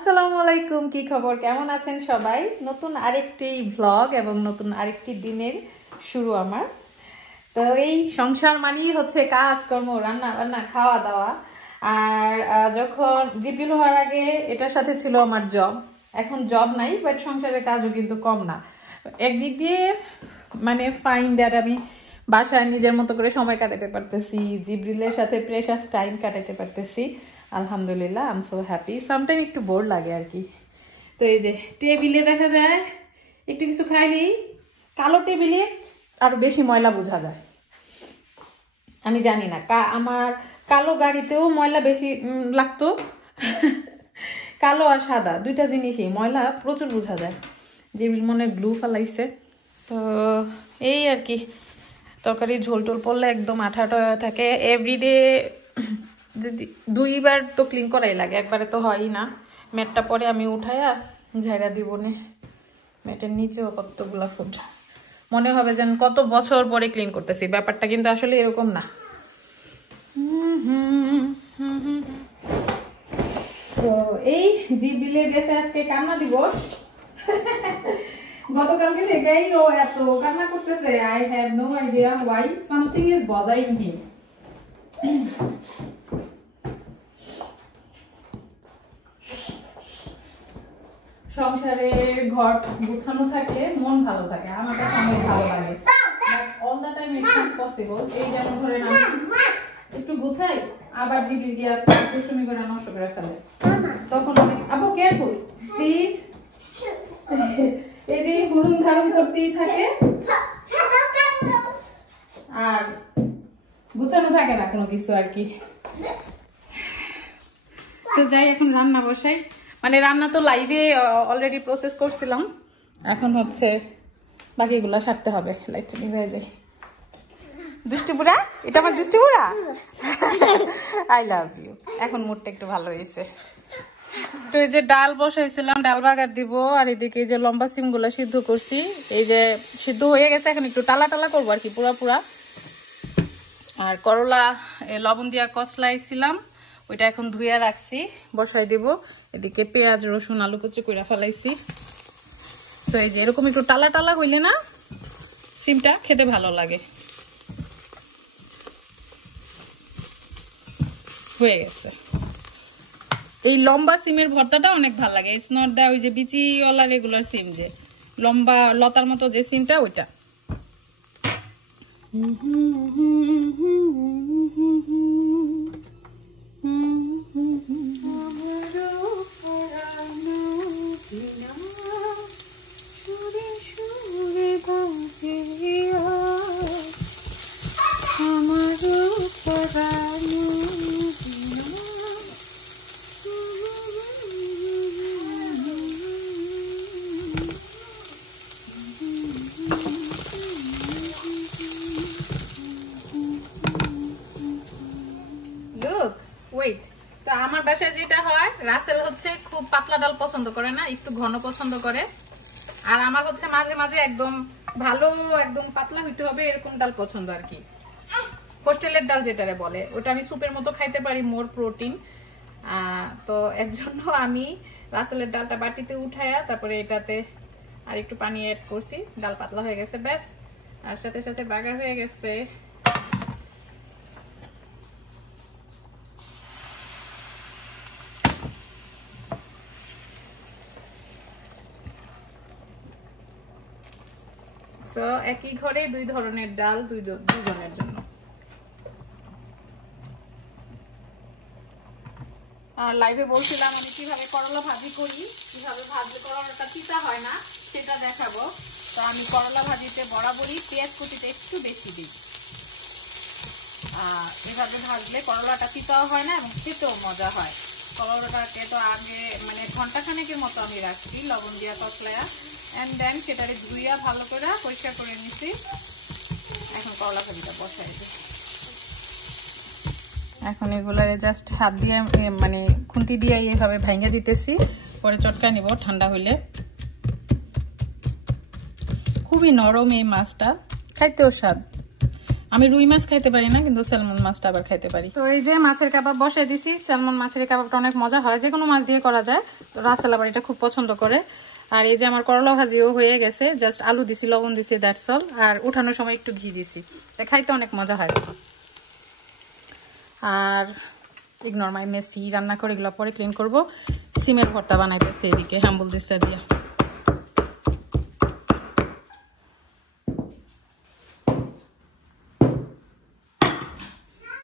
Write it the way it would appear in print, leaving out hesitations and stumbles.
আসসালামু আলাইকুম, কি খবর, কেমন আছেন সবাই? নতুন আরেকটি ভ্লগ এবং নতুন আরেকটি দিনের শুরু আমার। তো এই সংসার মানেই হচ্ছে কাজকর্ম, রান্না বান্না, খাওয়া দাওয়া। আর যখন জিপিল হওয়ার আগে এটার সাথে ছিল আমার জব। এখন জব নাই, বাট সংসারের কাজও কিন্তু কম না। একদিক দিয়ে মানে ফাইন দ্যাট আমি বাসায় নিজের মতো করে সময় কাটাতে পারতেছি, জিব্রিলের সাথে প্রেশাস টাইম কাটাতে পারতেছি। আলহামদুলিল্লাহ, I am so happy. Sometime একটু বোর লাগে আর কি। তো এই যে টেবিলে দেখা যায় একটু কিছু খাইলেই কালো টেবিলে আরো বেশি ময়লা বোঝা যায়। আমি জানি না, আমার কালো গাড়িতেও ময়লা বেশি লাগতো। কালো আর সাদা দুইটা জিনিসই ময়লা প্রচুর বোঝা যায়। জিবিল মনে গ্লু ফালাইছে। সো এই আর কি, তরকারি ঝোল টোল পড়লে একদম আঠা আঠা হয়ে থাকে। এভরিডে যদি দুইবার তো ক্লিন করাই লাগে, একবারে তো হয়ই না। ম্যাটটা পরে আমি উঠাইয়া ঝাইরা দিব নে। ম্যাটের নিচেও কতগুলা ফুট, মনে হবে যেন কত বছর পরে ক্লিন করতেছি। ব্যাপারটা কিন্তু আসলে এরকম না। তো এই জিবিলে গেছে আজকে কান্না দিবস। গতকালকে থেকেই ও এত কান্না করতেছে। I have no idea why, something is bothering him. সংসারের ঘর গুছানো থাকে, মন ভালো থাকে, আমার কাছে অনেক ভালো লাগে। All the time it's not possible. এই যেমন ধরেন আমি একটু গুছাই, আবার জিবলি গিয়া দুষ্টুমি করে নষ্ট করে ফেলে। তখন আমি আবু কেয়ারফুল প্লিজ, এই যে হুড়ুম ধারণ করতেই থাকে আর গুছানো থাকে না কোনো কিছু আর কি। তো যাই, এখন রান্না বসাই। মানে রান্না তো লাইভে অলরেডি প্রসেস করছিলাম, এখন হচ্ছে বাকিগুলা সারতে হবে। লাইটটা নিভে যাই। দুষ্টু বুড়া, এটা আমার দুষ্টু বুড়া। I love you. এখন মুডটা একটু ভালো হয়েছে। তো এই যে ডাল বসাইছিলাম, ডাল বাগার দিব। আর এদিকে এই যে লম্বা সিম গুলা সিদ্ধ করছি, এই যে সিদ্ধ হয়ে গেছে। এখন একটু টালা টালা করবো আর কি, পুরা পুরা। আর করলা লবণ দিয়া কষলাইছিলাম, ওইটা এখন ধুইয়া রাখছি, বসাই দিব। এদিকে পেঁয়াজ রসুন আলু কুচি কইরা ফেলাইছি। তো এই যে এরকম একটু টালা টালা হইলে না সিমটা খেতে ভালো লাগে। হয়ে গেছে। এই লম্বা সিমের ভর্তাটা অনেক ভালো লাগে। ইটস নট দা ওই যে বিচিওয়ালা রেগুলার সিম, যে লম্বা লতার মতো যে সিমটা, ওইটা। তো আমার বাসায় যেটা হয়, রাসেল হচ্ছে খুব পাতলা ডাল পছন্দ করে না, একটু ঘন পছন্দ করে। আর আমার হচ্ছে মাঝে মাঝে একদম ভালো একদম পাতলা হইতে হবে এরকম ডাল পছন্দ আর কি। হোস্টেলের ডাল যেটারে বলে, ওটা আমি সুপের মতো খাইতে পারি, মোর প্রোটিন। তো এর জন্য আমি রাসেলের ডালটা বাটিতে উঠায়া তারপরে এটাতে আর একটু পানি অ্যাড করছি, ডাল পাতলা হয়ে গেছে ব্যাস। আর সাথে সাথে বাগার হয়ে গেছে। সো একই ঘরে দুই ধরনের ডাল, দুজনের জন্য। আর লাইভে বলছিলাম আমি কিভাবে করলা ভাজি করি, কিভাবে ভাজলে করলাটা তিতা হয় না সেটা দেখাবো। তো আমি করলা ভাজিতে বরাবরই পেঁয়াজ কুচিটা একটু বেশি দিই। এভাবে ভাজলে করলাটা তিতাও হয় না এবং খেতেও মজা হয়। করলাটাকে তো আগে মানে ঘন্টাখানেকের মতো আমি রাখছি লবণ দিয়া কষলায়া, এন্ড দেন সেটারে ধুইয়া ভালো করে পরিষ্কার করে নিছি। এখন করলা ভাজিটা বসাই দিই। এখন এগুলারে জাস্ট হাত দিয়ে মানে খুন্তি দিয়ে এইভাবে ভাঙে দিতেছি, পরে চটকা নিব ঠান্ডা হইলে। খুবই নরম এই মাছটা, খাইতেও স্বাদ। আমি রুই মাছ খাইতে পারি না, কিন্তু স্যালমন মাছটা আবার খাইতে পারি। তো এই যে মাছের কাবাব বসাই দিছি। স্যালমন মাছের কাবাবটা অনেক মজা হয়, যে কোনো মাছ দিয়ে করা যায়। তো রাসেল আবার এটা খুব পছন্দ করে। আর এই যে আমার করলা ভাজিও হয়ে গেছে, জাস্ট আলু দিছি, লবণ দিছি, দ্যাটস অল। আর উঠানোর সময় একটু ঘি দিছি, খাইতে অনেক মজা হয়। আর ইগনোর মাই মেসি, রান্না করে এগুলো পরে ক্লিন করবো। সিমের ভর্তা বানাইতেছে এদিকে হাম্বুল দিশা দিয়া।